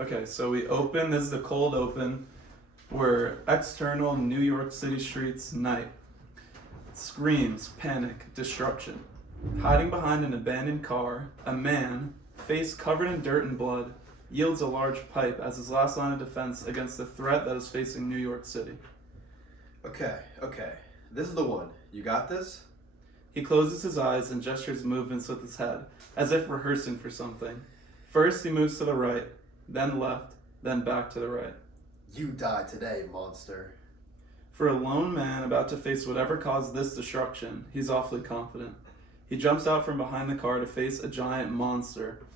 Okay, so we open. This is the cold open. We're external New York City streets, night. Screams, panic, destruction. Hiding behind an abandoned car, a man, face covered in dirt and blood, yields a large pipe as his last line of defense against the threat that is facing New York City. Okay. This is the one. You got this? He closes his eyes and gestures movements with his head, as if rehearsing for something. First, he moves to the right, then left, then back to the right. You die today, monster. For a lone man about to face whatever caused this destruction, he's awfully confident. He jumps out from behind the car to face a giant monster.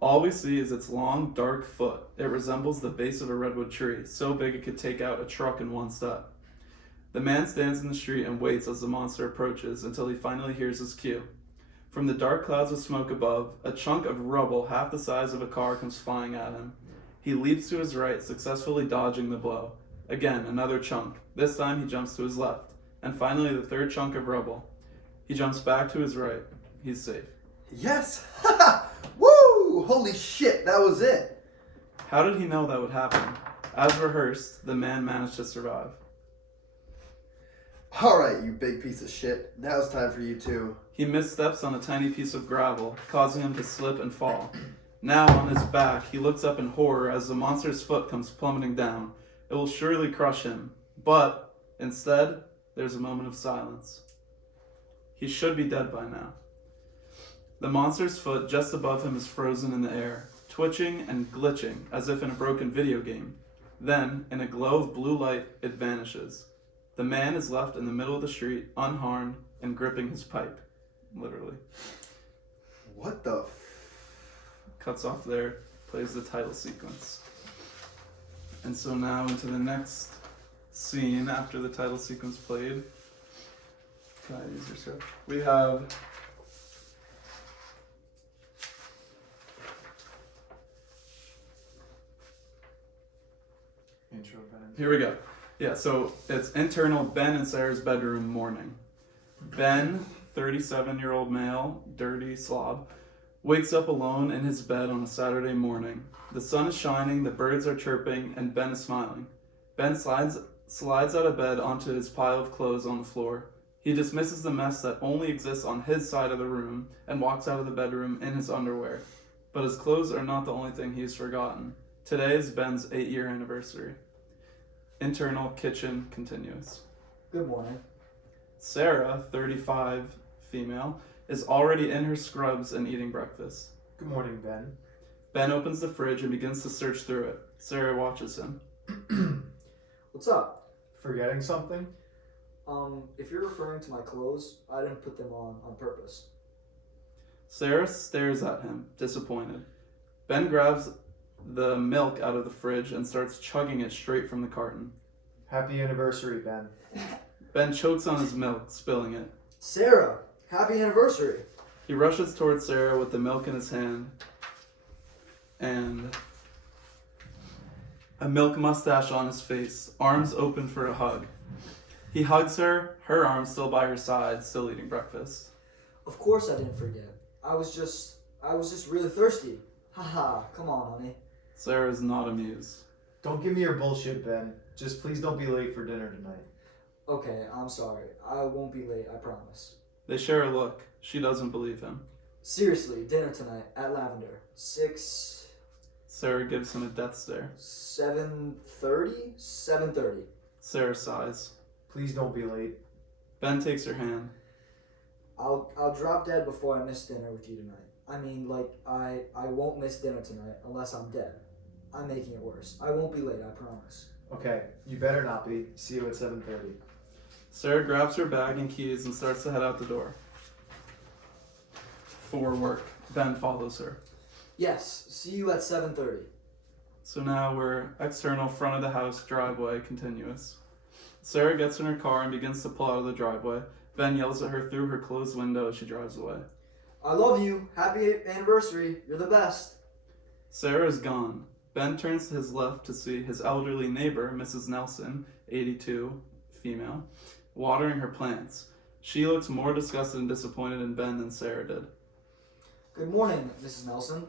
All we see is its long, dark foot. It resembles the base of a redwood tree, so big it could take out a truck in one step. The man stands in the street and waits as the monster approaches until he finally hears his cue. From the dark clouds of smoke above, a chunk of rubble half the size of a car comes flying at him. He leaps to his right, successfully dodging the blow. Again, another chunk. This time he jumps to his left. And finally, the third chunk of rubble. He jumps back to his right. He's safe. Yes! Woo! Holy shit, that was it! How did he know that would happen? As rehearsed, the man managed to survive. Alright, you big piece of shit. Now it's time for you two. He missteps on a tiny piece of gravel, causing him to slip and fall. Now, on his back, he looks up in horror as the monster's foot comes plummeting down. It will surely crush him. But, instead, there's a moment of silence. He should be dead by now. The monster's foot just above him is frozen in the air, twitching and glitching as if in a broken video game. Then, in a glow of blue light, it vanishes. The man is left in the middle of the street, unharmed, and gripping his pipe. Literally. What the Cuts off there, plays the title sequence. And so now into the next scene after the title sequence played. Can I use your script? We have Intro band. Here we go. Yeah, so it's internal Ben and Sarah's bedroom morning. Ben, 37-year-old male, dirty slob, wakes up alone in his bed on a Saturday morning. The sun is shining, the birds are chirping, and Ben is smiling. Ben slides out of bed onto his pile of clothes on the floor. He dismisses the mess that only exists on his side of the room and walks out of the bedroom in his underwear. But his clothes are not the only thing he has forgotten. Today is Ben's 8-year anniversary. Internal kitchen continuous. Good morning. Sarah, 35, female, is already in her scrubs and eating breakfast. Good morning, Ben. Ben opens the fridge and begins to search through it. Sarah watches him. What's up? Forgetting something? If you're referring to my clothes, I didn't put them on purpose. Sarah stares at him, disappointed. Ben grabs the milk out of the fridge and starts chugging it straight from the carton. Happy anniversary, Ben. Ben chokes on his milk, spilling it. Sarah, happy anniversary. He rushes towards Sarah with the milk in his hand and a milk mustache on his face, arms open for a hug. He hugs her, her arms still by her side, still eating breakfast. Of course I didn't forget. I was just really thirsty. Haha, come on, honey. Sarah is not amused. Don't give me your bullshit, Ben. Just please don't be late for dinner tonight. Okay, I'm sorry. I won't be late, I promise. They share a look. She doesn't believe him. Seriously, dinner tonight at Lavender. 6... Sarah gives him a death stare. 7:30? 7:30. Sarah sighs. Please don't be late. Ben takes her hand. I'll drop dead before I miss dinner with you tonight. I mean, like, I won't miss dinner tonight unless I'm dead. I'm making it worse. I won't be late, I promise. Okay, you better not be. See you at 7:30. Sarah grabs her bag and keys and starts to head out the door. For work. Ben follows her. Yes, see you at 7:30. So now we're external front of the house, driveway, continuous. Sarah gets in her car and begins to pull out of the driveway. Ben yells at her through her closed window as she drives away. I love you. Happy anniversary. You're the best. Sarah is gone. Ben turns to his left to see his elderly neighbor, Mrs. Nelson, 82, female, watering her plants. She looks more disgusted and disappointed in Ben than Sarah did. Good morning, Mrs. Nelson.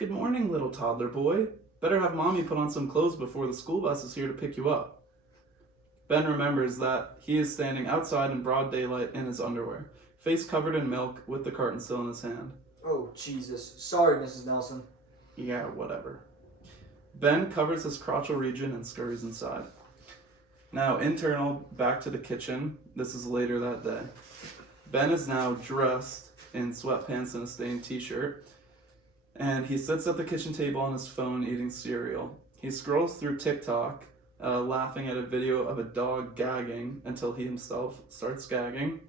Good morning, little toddler boy. Better have mommy put on some clothes before the school bus is here to pick you up. Ben remembers that he is standing outside in broad daylight in his underwear, face covered in milk with the carton still in his hand. Oh, Jesus. Sorry, Mrs. Nelson. Yeah, whatever. Ben covers his crotchal region and scurries inside. Now, internal, back to the kitchen. This is later that day. Ben is now dressed in sweatpants and a stained t-shirt, and he sits at the kitchen table on his phone eating cereal. He scrolls through TikTok, laughing at a video of a dog gagging until he himself starts gagging.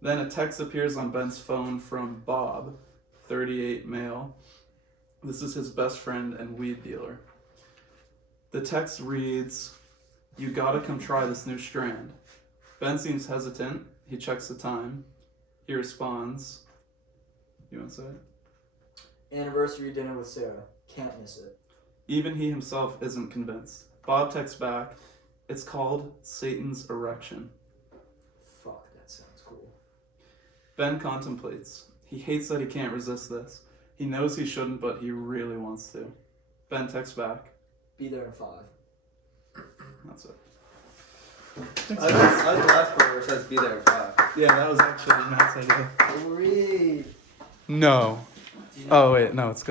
Then a text appears on Ben's phone from Bob, 38 male. This is his best friend and weed dealer. The text reads, "You gotta come try this new strand." Ben seems hesitant. He checks the time. He responds, you want to say it? Anniversary dinner with Sarah. Can't miss it. Even he himself isn't convinced. Bob texts back, "It's called Satan's Erection." Fuck, that sounds cool. Ben contemplates. He hates that he can't resist this. He knows he shouldn't, but he really wants to. Ben texts back. Be there in 5. That's it. I like the last part where it says be there at 5. Yeah, that was actually Matt's idea. Read. No. Oh, wait, no, it's good.